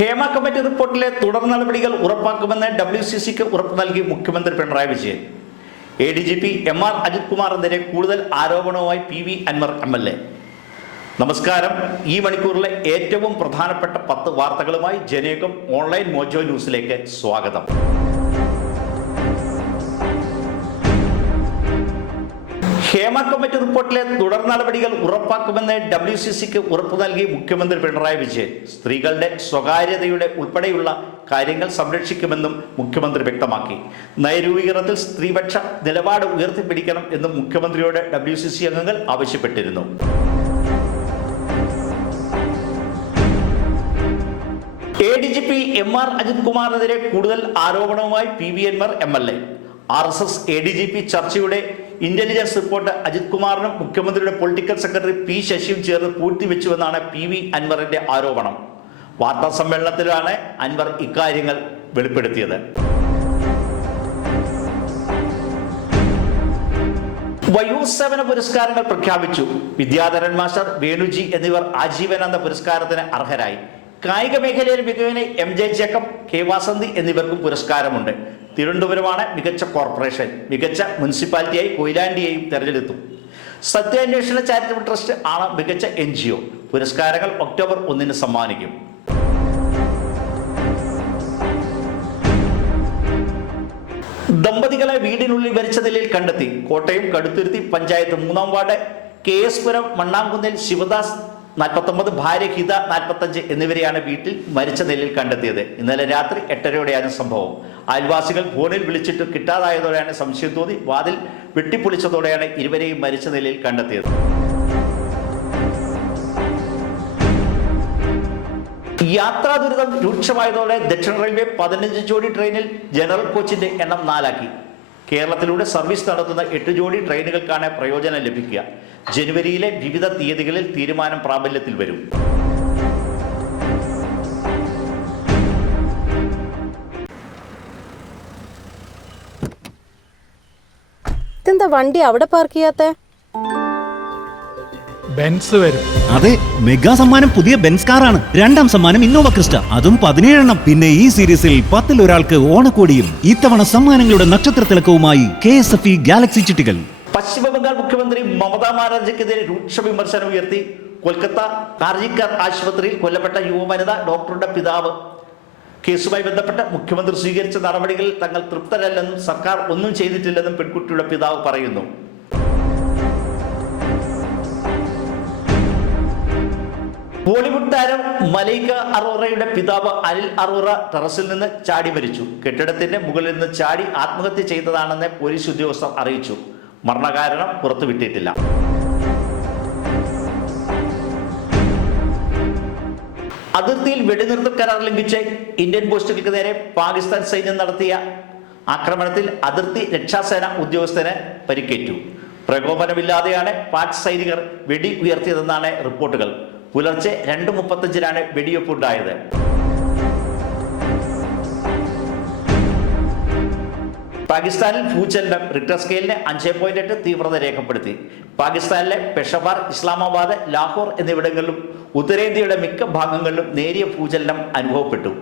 Hema committee റിപ്പോർട്ടിലെ തുടർ നടപടികൾ ഉറപ്പാക്കുമെന്ന് ഡബ്ല്യു സി സിക്ക് ഉറപ്പ് നൽകി മുഖ്യമന്ത്രി Pinarayi Vijayan. A D G P M R Ajith കുമാറിനെതിരെ കൂടുതൽ ആരോപണവുമായി P V Anvar M L A. നമസ്കാരം. ഈ മണിക്കൂറിലെ ഏറ്റവും പ്രധാനപ്പെട്ട പത്ത് വാർത്തകളുമായി ജനേകം ഓൺലൈൻ മോജോ ന്യൂസിലേക്ക് സ്വാഗതം. ഹേമ കമ്മിറ്റി റിപ്പോർട്ടിലെ തുടർ നടപടികൾ ഉറപ്പാക്കുമെന്ന് ഡബ്ല്യു സി സിക്ക് ഉറപ്പ് നൽകി മുഖ്യമന്ത്രി പിണറായി വിജയൻ. സ്ത്രീകളുടെ സ്വകാര്യതയുടെ ഉൾപ്പെടെയുള്ള കാര്യങ്ങൾ സംരക്ഷിക്കുമെന്നും മുഖ്യമന്ത്രി വ്യക്തമാക്കി. നയരൂപീകരണത്തിൽ സ്ത്രീപക്ഷ നിലപാട് ഉയർത്തിപ്പിടിക്കണം എന്നും മുഖ്യമന്ത്രിയോട് ഡബ്ല്യു സി സി അംഗങ്ങൾ ആവശ്യപ്പെട്ടിരുന്നു. A D G P M R Ajith കുമാറിനെതിരെ കൂടുതൽ ആരോപണവുമായി P V Anvar M L A. R S S A D G P ചർച്ചയുടെ ഇന്റലിജൻസ് റിപ്പോർട്ട് അജിത് കുമാറിനും മുഖ്യമന്ത്രിയുടെ പൊളിറ്റിക്കൽ സെക്രട്ടറി പി ശശിയും ചേർന്ന് പൂഴ്ത്തിവെച്ചുവെന്നാണ് പി വി അൻവറിന്റെ ആരോപണം. വാർത്താ സമ്മേളനത്തിലാണ് അൻവർ ഇക്കാര്യങ്ങൾ വെളിപ്പെടുത്തിയത്. വയോസേവന പുരസ്കാരങ്ങൾ പ്രഖ്യാപിച്ചു. വിദ്യാധരൻ മാസ്റ്റർ വേണുജി എന്നിവർ ആജീവനാന്ത പുരസ്കാരത്തിന് അർഹരായി. കായിക മേഖലയിൽ മികവിന് M J Jacob K Vasanthi എന്നിവർക്കും പുരസ്കാരമുണ്ട്. തിരുവനന്തപുരമാണ് മികച്ച കോർപ്പറേഷൻ മികച്ച മുനിസിപ്പാലിറ്റിയായി കൊയിലാണ്ടിയെയും തെരഞ്ഞെടുത്തു. സത്യാന്വേഷണ ചാരിറ്റബിൾ ട്രസ്റ്റ് ആണ് മികച്ച എൻ ജി ഒ പുരസ്കാരങ്ങൾ ഒക്ടോബർ ഒന്നിന് സമ്മാനിക്കും. ദമ്പതികളെ വീടിനുള്ളിൽ വരിച്ച നിലയിൽ കണ്ടെത്തി. കോട്ടയം കടുത്തുരുത്തി പഞ്ചായത്ത് മൂന്നാം ward K S Puram Mannamkunnil Sivadas നാൽപ്പത്തൊമ്പത് ഭാര്യ ഹിത നാൽപ്പത്തഞ്ച് എന്നിവരെയാണ് വീട്ടിൽ മരിച്ച നിലയിൽ കണ്ടെത്തിയത്. ഇന്നലെ രാത്രി എട്ടരയോടെയാണ് സംഭവം. അയൽവാസികൾ ഫോണിൽ വിളിച്ചിട്ട് കിട്ടാതായതോടെയാണ് സംശയം തോന്നി വാതിൽ വെട്ടിപ്പൊളിച്ചതോടെയാണ് ഇരുവരെയും മരിച്ച നിലയിൽ കണ്ടെത്തിയത്. യാത്രാ ദുരിതം രൂക്ഷമായതോടെ ദക്ഷിണ റെയിൽവേ പതിനഞ്ച് ജോഡി ട്രെയിനിൽ ജനറൽ കോച്ചിന്റെ എണ്ണം നാലാക്കി. കേരളത്തിലൂടെ സർവീസ് നടത്തുന്ന എട്ട് ജോഡി ട്രെയിനുകൾക്കാണ് പ്രയോജനം ലഭിക്കുക. ജനുവരിയിലെ വിവിധ തീയതികളിൽ തീരുമാനം പ്രാബല്യത്തിൽ വരും. വണ്ടി അവിടെ പാർക്ക് ചെയ്യാത്ത? ബെൻസ് വരും. അതെ മെഗാ സമ്മാനം പുതിയ ബെൻസ് കാറാണ്. രണ്ടാം സമ്മാനം ഇന്നോവ ക്രിസ്റ്റ. അതും പതിനേഴെണ്ണം. പിന്നെ ഈ സീരീസിൽ പത്തിൽ ഒരാൾക്ക് ഓണക്കോടിയും ഇത്തവണ സമ്മാനങ്ങളുടെ നക്ഷത്ര തിളക്കവുമായി K S F E galaxy ചിട്ടികൾ പശ്ചിമ ബംഗാൾ മുഖ്യമന്ത്രി മമതാ ബാനർജിക്കെതിരെ രൂക്ഷ വിമർശനം ഉയർത്തി കൊൽക്കത്ത കാർജിക്കാർ ആശുപത്രിയിൽ കൊല്ലപ്പെട്ട യുവവനിത ഡോക്ടറുടെ പിതാവ്. കേസുമായി ബന്ധപ്പെട്ട് മുഖ്യമന്ത്രി സ്വീകരിച്ച നടപടികളിൽ തങ്ങൾ തൃപ്തരല്ലെന്നും സർക്കാർ ഒന്നും ചെയ്തിട്ടില്ലെന്നും പെൺകുട്ടിയുടെ പിതാവ് പറയുന്നു. ബോളിവുഡ് താരം മലൈക അറോറയുടെ പിതാവ് അനിൽ അറോറ ടെറസിൽ നിന്ന് ചാടി മരിച്ചു. കെട്ടിടത്തിന്റെ മുകളിൽ നിന്ന് ചാടി ആത്മഹത്യ ചെയ്തതാണെന്ന് പോലീസ് ഉദ്യോഗസ്ഥർ അറിയിച്ചു. മരണകാരണം പുറത്തുവിട്ടിട്ടില്ല. അതിർത്തിയിൽ വെടിനിർത്തൽ കരാർ ലംഘിച്ച് ഇന്ത്യൻ പോസ്റ്റുകൾക്ക് നേരെ പാകിസ്ഥാൻ സൈന്യം നടത്തിയ ആക്രമണത്തിൽ അതിർത്തി രക്ഷാസേന ഉദ്യോഗസ്ഥന് പരിക്കേറ്റു. പ്രകോപനമില്ലാതെയാണ് പാക് സൈനികർ വെടി ഉയർത്തിയതെന്നാണ് റിപ്പോർട്ടുകൾ. പുലർച്ചെ രണ്ട് മുപ്പത്തഞ്ചിനാണ് വെടിവെപ്പ് ഉണ്ടായത്. പാകിസ്ഥാനിൽ ഭൂചലനം റിക്ടർ സ്കെയിലിന് അഞ്ച് പോയിന്റ് എട്ട് തീവ്രത രേഖപ്പെടുത്തി. പാകിസ്ഥാനിലെ പെഷവാർ ഇസ്ലാമാബാദ് ലാഹോർ എന്നിവിടങ്ങളിലും ഉത്തരേന്ത്യയുടെ മിക്ക ഭാഗങ്ങളിലും നേരിയ ഭൂചലനം അനുഭവപ്പെട്ടു.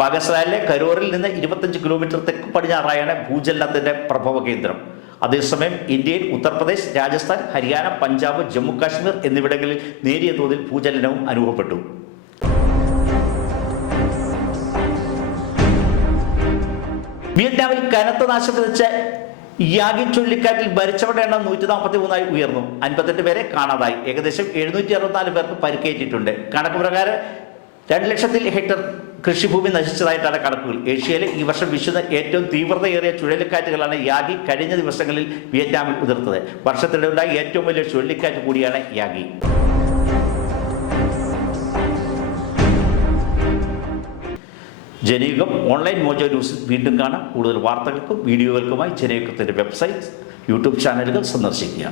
പാകിസ്ഥാനിലെ കരോറിൽ നിന്ന് ഇരുപത്തഞ്ച് കിലോമീറ്റർ തെക്ക് പടിഞ്ഞാറായാണ് ഭൂചലനത്തിന്റെ പ്രഭവ കേന്ദ്രം അതേസമയം ഇന്ത്യയിൽ ഉത്തർപ്രദേശ് രാജസ്ഥാൻ ഹരിയാന പഞ്ചാബ് ജമ്മു കാശ്മീർ എന്നിവിടങ്ങളിൽ നേരിയ തോതിൽ ഭൂചലനവും അനുഭവപ്പെട്ടു. വിയറ്റ്നാമിൽ കനത്ത നാശം വിതച്ച യാഗി ചുഴലിക്കാറ്റിൽ മരിച്ചവരുടെ എണ്ണം നൂറ്റി നാൽപ്പത്തി മൂന്നായി ഉയർന്നു. അൻപത്തെട്ട് പേരെ കാണാതായി. ഏകദേശം എഴുന്നൂറ്റി അറുപത്തിനാല് പേർക്ക് പരിക്കേറ്റിട്ടുണ്ട്. കണക്ക് പ്രകാരം രണ്ട് ലക്ഷത്തിൽ ഹെക്ടർ കൃഷിഭൂമി നശിച്ചതായിട്ടാണ് കണക്കുകൾ. ഏഷ്യയിലെ ഈ വർഷം വിശുദ്ധ ഏറ്റവും തീവ്രതയേറിയ ചുഴലിക്കാറ്റുകളാണ് യാഗി കഴിഞ്ഞ ദിവസങ്ങളിൽ വിയറ്റ്നാമിൽ ഉതിർത്തത്. വർഷത്തിനിടെ ഉണ്ടായ ഏറ്റവും വലിയ ചുഴലിക്കാറ്റ് കൂടിയാണ് Yagi. Janayugam online mojo news വീണ്ടും കാണാം. കൂടുതൽ വാർത്തകൾക്കും വീഡിയോകൾക്കുമായി ജനയുഗത്തിന്റെ വെബ്സൈറ്റ് യൂട്യൂബ് ചാനലുകൾ സന്ദർശിക്കുക.